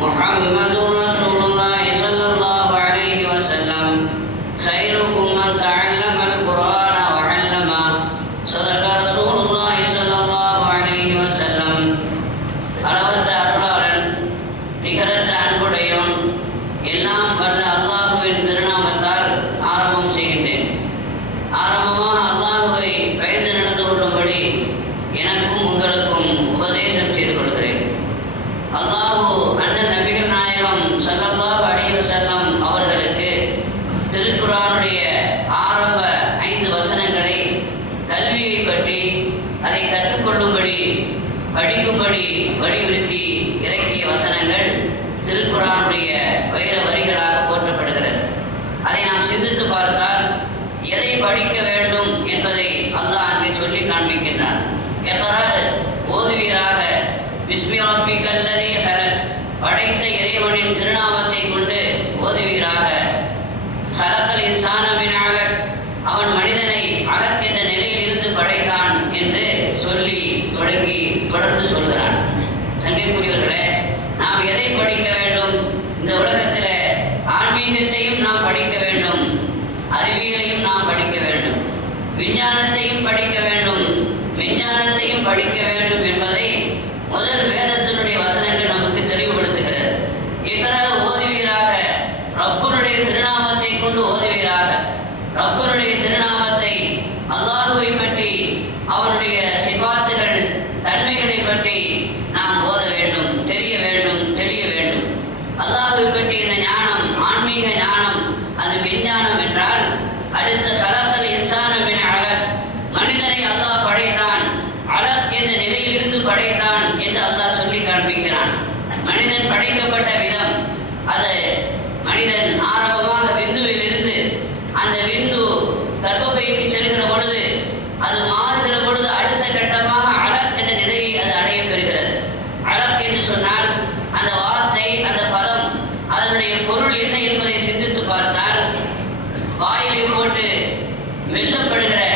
محمد ஓதுவீராக. விஸ்மி ரப்பிக்கல்லதீ ஹலக் படைத்த இறைவனின் திருநாமத்தை கொண்டு ஓதுவீராக ஹலக்கல் இன்சான மின் அலக் அவன் மனிதனை அலக் என்ற நிலையில் இருந்து படைத்தான் என்று சொல்லி தொடங்கி தொடர்ந்து சொல்கிறான் சங்கைக்குரியவர்களே நாம் எதை படிக்க வேண்டும் இந்த உலகத்தில் ஆன்மீகத்தையும் நாம் படிக்க வேண்டும் அறிவியலையும் நாம் படிக்க வேண்டும் விஞ்ஞானத்தையும் படிக்க வேண்டும் விஞ்ஞானத்தையும் படிக்க வேண்டும் என்பதை முதல் வேதத்தினுடைய வசனங்கள் நமக்கு தெளிவுபடுத்துகிறது இக்கராக ஓதுவீராக ரப்புனுடைய திருநாமத்தை கொண்டு ஓதுவீராக ரப்புனுடைய திருநாமத்தை அல்லாஹுவை பற்றி அவனுடைய சிபாத்துகள் தன்மைகளை பற்றி நாம் ஓத வேண்டும் தெரிய வேண்டும் தெரிய வேண்டும் அல்லாஹுவை பற்றி இந்த ஞானம் ஆன்மீக ஞானம் அது விஞ்ஞானம் என்றால் அடுத்த கலத்தல் இன்சான மின் அழக் மனிதனை அல்லாஹ் படைத்தான் அழக் என்ற நிலையிலிருந்து படைத்தான் என்று அல்லாஹ் சொல்லி காண்பிக்கிறான் மனிதன் படைக்கப்பட்ட விதம் அது மனிதன் ஆரம்பமாக விந்துவில் இருந்து அந்த விந்து கர்ப்பப்பைக்கு செல்கிற பொழுது அது மாறுகிற பொழுது அடுத்த கட்டமாக அழக் என்ற நிலையை அது அடைய பெறுகிறது அழக் என்று சொன்னால் அந்த வார்த்தை அந்த பதம் அதனுடைய பொருள் என்ன என்பதை சிந்தித்து பார்த்தால் வாயிலை போட்டு வெல்லப்படுகிற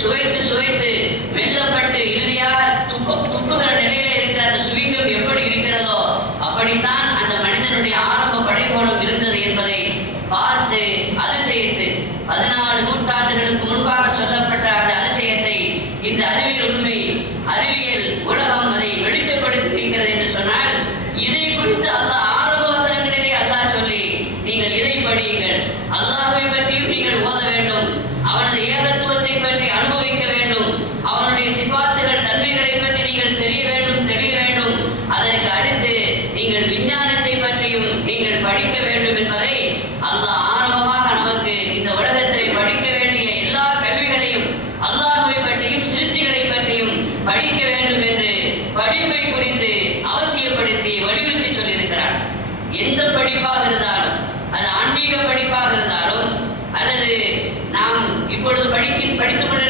சுவைத்து சுவைத்து வெல்லப்பட்டு இறுதியாக துப்பு துப்புகிற நிலையில இருக்கிற அந்த சுவிங்கம் எப்படி இருக்கிறதோ அப்படித்தான் அந்த மனிதனுடைய ஆரம்ப படைகோலம் இருந்தது என்பதை பார்த்து அதிசயித்து பதினாலு நூற்றாண்டுகளுக்கு முன்பாக சொல்லப்பட்ட அந்த அதிசயத்தை இந்த அறிவியல் உண்மை அறிவியல் உலகம் அதை வெளிச்சப்படுத்தி நிற்கிறது என்று சொன்னால் இதை குறித்து அல்லாஹ் ஆரம்ப வசனங்களிலே அல்லாஹ் சொல்லி நீங்கள் இதை படியுங்கள். அல்லாஹை பற்றியும் நீங்கள் ஓத வேண்டும். ஏகத்துவத்தை பற்றி அனுபவிக்க வேண்டும். அவனுடைய சிபாத்துகள் தன்மைகளை பற்றி நீங்கள் தெரிய வேண்டும் தெரிய வேண்டும். அதற்கு அடுத்து நீங்கள் விஞ்ஞானத்தை பற்றியும் நீங்கள் படிக்க வேண்டும் என்பதை அல்லாஹ் ஆரம்பமாக நமக்கு இந்த உலகத்தில் படிக்க வேண்டிய எல்லா கல்விகளையும் அல்லாஹுவை பற்றியும் சிருஷ்டிகளை பற்றியும் படிக்க வேண்டும் என்று படிப்பை குறித்து அவசியப்படுத்தி வலியுறுத்தி சொல்லியிருக்கிறார். எந்த படிப்பாக இருந்தாலும் அது ஆன்மீக படிப்பாக இருந்தாலும் இப்பொழுது படிக்க படித்துக் கொண்டிருக்கிற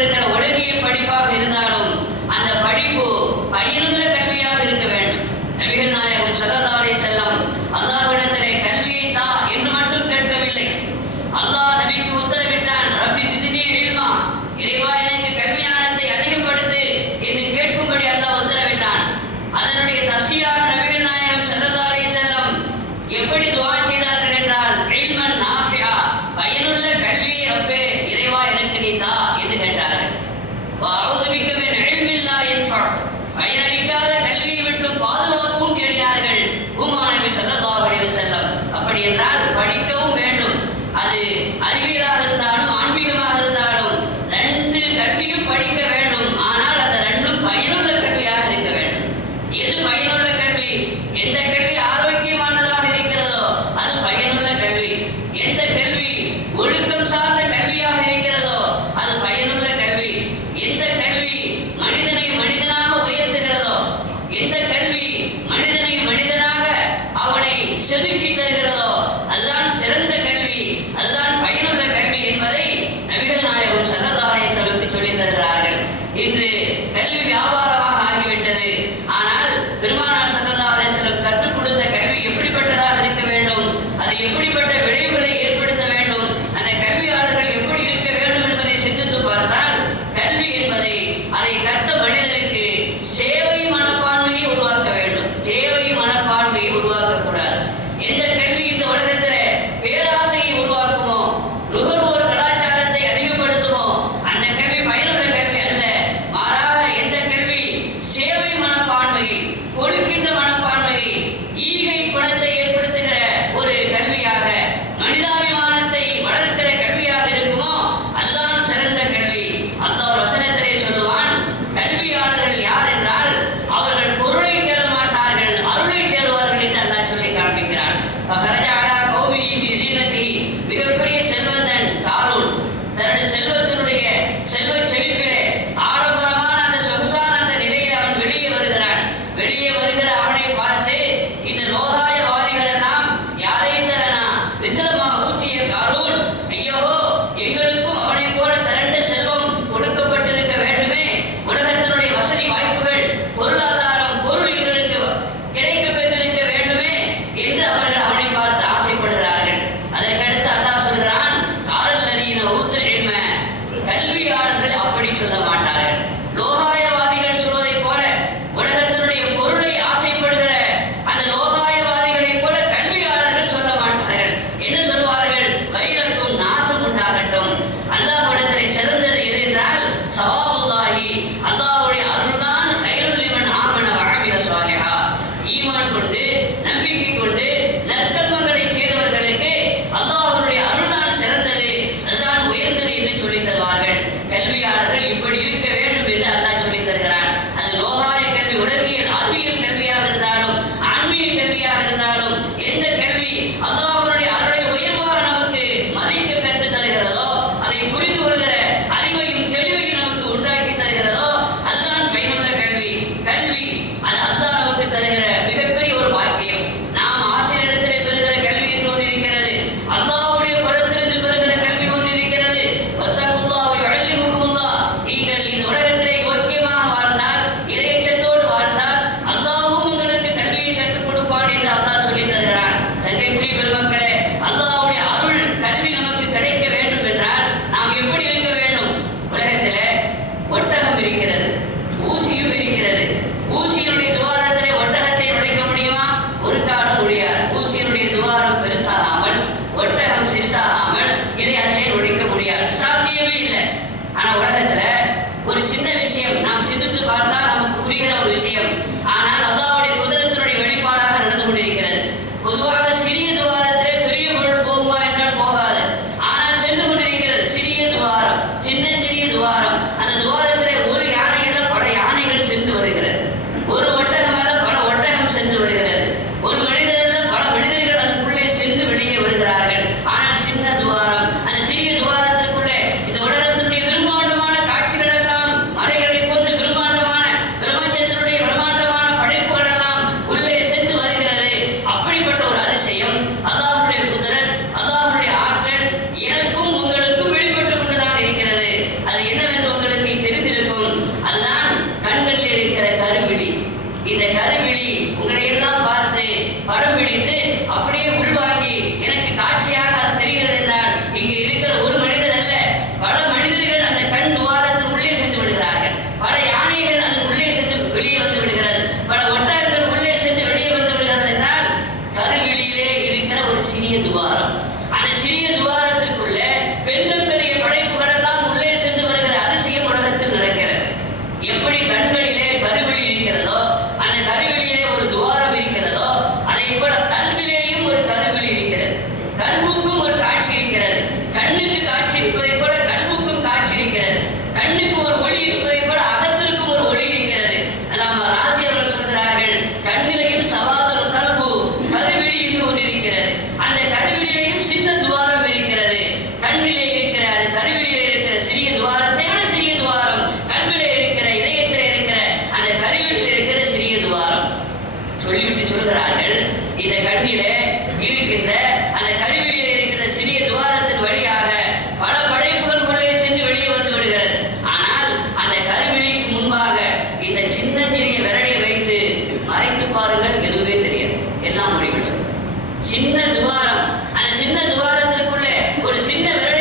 சின்ன துவாரம். அந்த சின்ன துவாரத்திற்குள்ளே ஒரு சின்ன விரல்